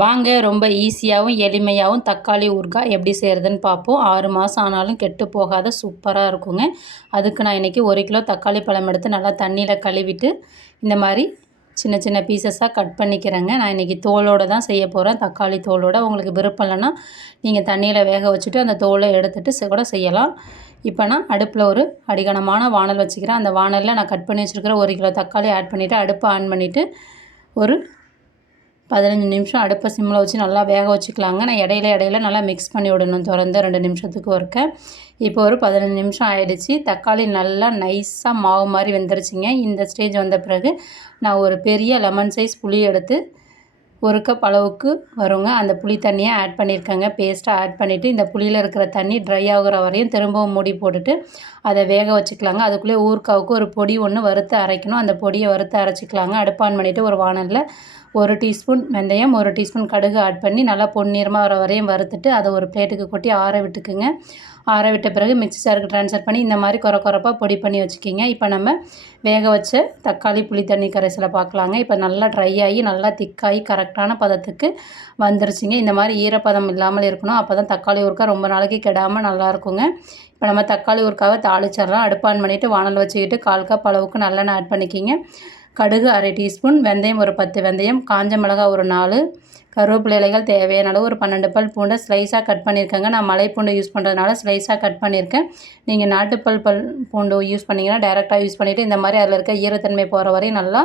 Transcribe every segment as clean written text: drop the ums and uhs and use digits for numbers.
வாங்க ரொம்ப ஈஸியாகவும் எளிமையாகவும் தக்காளி ஊறுகாய் எப்படி செய்கிறதுன்னு பார்ப்போம். 6 மாதம் ஆனாலும் கெட்டு போகாத சூப்பராக இருக்குங்க. அதுக்கு நான் இன்றைக்கி 1 கிலோ தக்காளி பழம் எடுத்து நல்லா தண்ணியில் கழுவிட்டு இந்த மாதிரி சின்ன சின்ன பீசஸாக கட் பண்ணிக்கிறேங்க. நான் இன்றைக்கி தோலோடு தான் செய்ய போகிறேன். தக்காளி தோலோடு. உங்களுக்கு விருப்பம் இல்லைன்னா நீங்கள் தண்ணியில் வேக வச்சுட்டு அந்த தோலை எடுத்துகிட்டு கூட செய்யலாம். இப்போ நான் அடுப்பில் ஒரு அடிகனமான வானல் வச்சுக்கிறேன். அந்த வானலில் நான் கட் பண்ணி வச்சுருக்கிற 1 கிலோ தக்காளி ஆட் பண்ணிவிட்டு அடுப்பை ஆன் பண்ணிவிட்டு ஒரு 15 நிமிஷம் அடுப்பை சிம்மில் வச்சு நல்லா வேக வச்சுக்கலாங்க. நான் இடையில நல்லா மிக்ஸ் பண்ணி விடணும் திறந்து 2 நிமிஷத்துக்கு ஒருக்க. இப்போ ஒரு 15 நிமிஷம் ஆகிடுச்சி. தக்காளி நல்லா நைஸாக மாவு மாதிரி வெந்துருச்சுங்க. இந்த ஸ்டேஜ் வந்த பிறகு நான் ஒரு பெரிய லெமன் சைஸ் புளி எடுத்து 1 கப் அளவுக்கு வருங்க. அந்த புளி தண்ணியை ஆட் பண்ணியிருக்கேங்க. பேஸ்ட்டாக ஆட் பண்ணிவிட்டு இந்த புளியில் இருக்கிற தண்ணி ட்ரை ஆகுற வரையும் திரும்பவும் மூடி போட்டுட்டு அதை வேக வச்சுக்கலாங்க. அதுக்குள்ளே ஊறுகாவுக்கு ஒரு பொடி ஒன்று வறுத்து அரைக்கணும். அந்த பொடியை வறுத்து அரைச்சிக்கலாங்க. அடுப்பு ஆன் பண்ணிவிட்டு ஒரு வானலில் 1 டீஸ்பூன் வெந்தயம், 1 டீஸ்பூன் கடுகு ஆட் பண்ணி நல்லா பொன்னிறமாக வர வரையும் வறுத்துட்டு அதை ஒரு பிளேட்டுக்கு கொட்டி ஆற விட்டுக்குங்க. ஆற விட்ட பிறகு மிக்ஸி ஜாருக்கு ட்ரான்ஸ்ஃபர் பண்ணி இந்த மாதிரி கொரப்பாக பொடி பண்ணி வச்சுக்கிங்க. இப்போ நம்ம வேக வச்ச தக்காளி புளி தண்ணி கரைசலை பார்க்கலாங்க. இப்போ நல்லா ட்ரை ஆகி நல்லா திக்காகி கரெக்டான பதத்துக்கு வந்துருச்சுங்க. இந்த மாதிரி ஈரப்பதம் இல்லாமல் இருக்கணும். அப்போ தான் தக்காளி ஊறுகாய் ரொம்ப நாளைக்கு கெடாமல் நல்லாயிருக்குங்க. இப்போ நம்ம தக்காளி ஊறுகாவை தாளிச்சிடலாம். அடுப்பு ஆன் பண்ணிவிட்டு வானல் வச்சுக்கிட்டு 1/4 கப் அளவுக்கு நல்லெண்ணெய் ஆட் பண்ணிக்கிங்க. கடுகு 1/2 டீஸ்பூன், வெந்தயம் ஒரு 10 வெந்தயம், காஞ்ச மிளகாய் ஒரு 4, கருவேப்பிலை இலைகள் தேவையான அளவு ஒரு 12 பல் பூண்டை ஸ்லைஸாக கட் பண்ணியிருக்கேங்க. நான் மலை பூண்டு யூஸ் பண்ணுறதுனால ஸ்லைஸாக கட் பண்ணியிருக்கேன். நீங்கள் நாட்டுப்பல் பூண்டு யூஸ் பண்ணிங்கன்னா டைரெக்டாக யூஸ் பண்ணிவிட்டு இந்த மாதிரி அதில் இருக்க ஈரத்தன்மை போகிற வரையும் நல்லா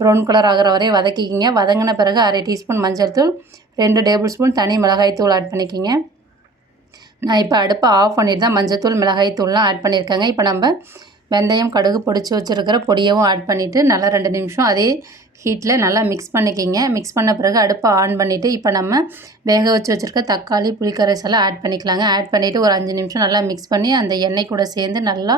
ப்ரௌன் கலர் ஆகிற வரையும் வதக்கிக்கிங்க. வதங்கின பிறகு 1/2 டீஸ்பூன் மஞ்சள் தூள், 2 டேபிள் ஸ்பூன் தனி மிளகாய் தூள் ஆட் பண்ணிக்கிங்க. நான் இப்போ அடுப்பை ஆஃப் பண்ணிட்டு தான் மஞ்சள் தூள் மிளகாய் தூள்லாம் ஆட் பண்ணியிருக்கேங்க. இப்போ நம்ம வெந்தயம் கடுகு பொடிச்சு வச்சுருக்கிற பொடியவும் ஆட் பண்ணிவிட்டு நல்லா 2 நிமிஷம் அதே ஹீட்டில் நல்லா மிக்ஸ் பண்ணிக்கிங்க. மிக்ஸ் பண்ண பிறகு அடுப்பை ஆன் பண்ணிவிட்டு இப்போ நம்ம வேக வச்சுருக்க தக்காளி புளிக்கரைசலை ஆட் பண்ணிக்கலாங்க. ஆட் பண்ணிவிட்டு ஒரு 5 நிமிஷம் நல்லா மிக்ஸ் பண்ணி அந்த எண்ணெய் கூட சேர்ந்து நல்லா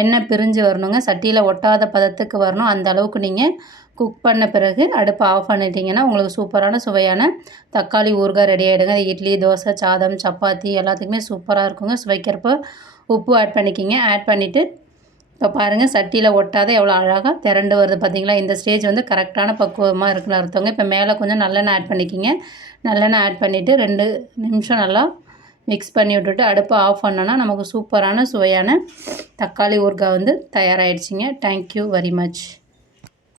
எண்ணெய் பிரிஞ்சு வரணுங்க. சட்டியில் ஒட்டாத பதத்துக்கு வரணும். அந்த அளவுக்கு நீங்கள் குக் பண்ண பிறகு அடுப்பை ஆஃப் பண்ணிட்டீங்கன்னா உங்களுக்கு சூப்பரான சுவையான தக்காளி ஊறுகாய் ரெடி ஆகிடுங்க. இட்லி, தோசை, சாதம், சப்பாத்தி எல்லாத்துக்குமே சூப்பராக இருக்குங்க. சுவைக்கிறப்போ உப்பு ஆட் பண்ணிக்கிங்க. ஆட் பண்ணிவிட்டு இப்போ பாருங்கள் சட்டியில் ஒட்டாத எவ்வளோ அழகாக திரண்டு வருது பார்த்தீங்களா. இந்த ஸ்டேஜ் வந்து கரெக்டான பக்குவமாக இருக்குன்னு அர்த்தங்க. இப்போ மேலே கொஞ்சம் நல்லெண்ணெய் ஆட் பண்ணிக்கிங்க. நல்லெண்ணெய் ஆட் பண்ணிவிட்டு 2 நிமிஷம் நல்லா மிக்ஸ் பண்ணி விட்டுட்டு அடுப்பை ஆஃப் பண்ணோன்னா நமக்கு சூப்பரான சுவையான தக்காளி ஊறுகாய் வந்து தயாராகிடுச்சிங்க. Thank you very much.